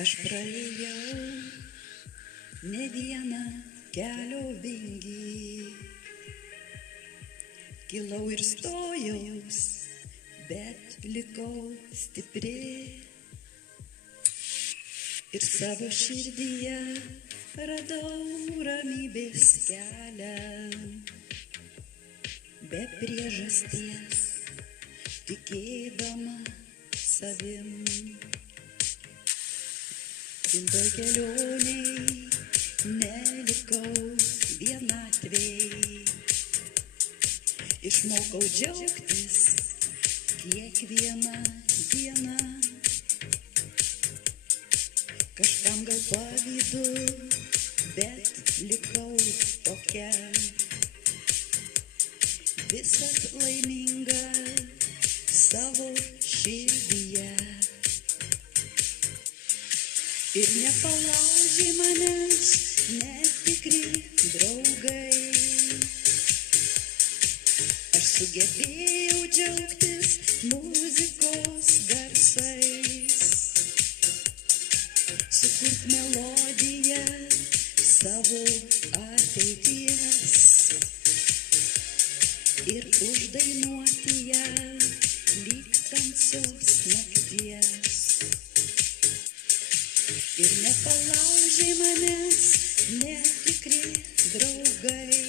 Aš praėjau ne vieną kelio vingį, kilau ir stojaus, bet likau stipri. Ir savo širdyje radau ramybės kelią, be priežasties, tikėdama savim. Ilgoj kelioniai nelikau vienatvėj, išmokau džiaugtis kiekvieną dieną. Kažkam gal pavydu, bet likau tokia, visad laiminga savo širdyje. Ir nepalaužė manęs netikri draugai, aš sugebėjau džiaugtis muzikos garsais, sukurt melodiją savo ateities ir uždainuoti ją lyg tamsios nakties. Ir nepalaužė manęs netikri draugai,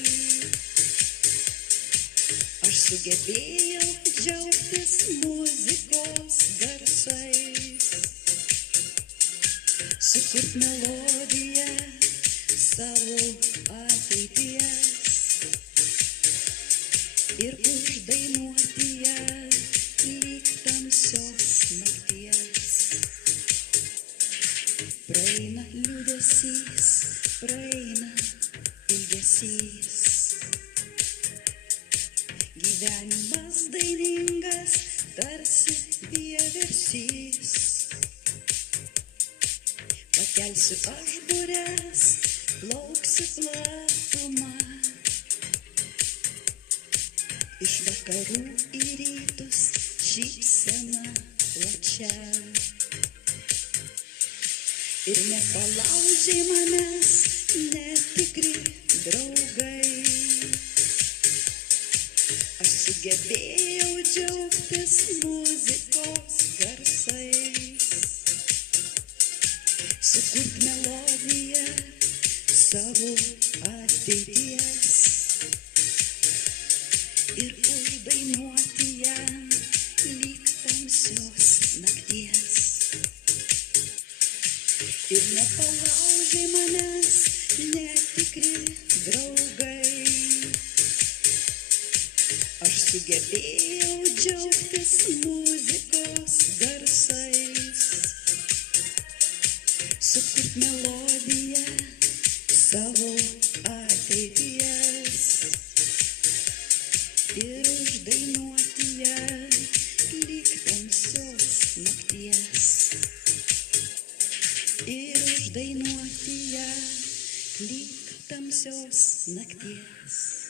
aš sugebėjau džiaugtis muzikos garsais, sukurt melodiją savo ateities ir uždainuoti ją lyg tamsios nakties. Praeina liūdesys, praeina ilgesys, gyvenimas dainingas tarsi vieversys. Pakelsiu aš bures, plauksiu platumą, iš vakarų į rytus šypsena plačia. Ir nepalaužė manęs netikri draugai, aš sugebėjau džiaugtis muzikos garsais, sukurt melodiją savo ateities ir uždainuoti ją lyg tamsios nakties. Ir nepalaužė manęs netikri draugai, aš sugebėjau džiaugtis muzikos garsais, sukurt melodiją savo ateities ir uždainuoti ją lyg tamsios nakties. Ir uždainuoti ją lyg tamsios nakties.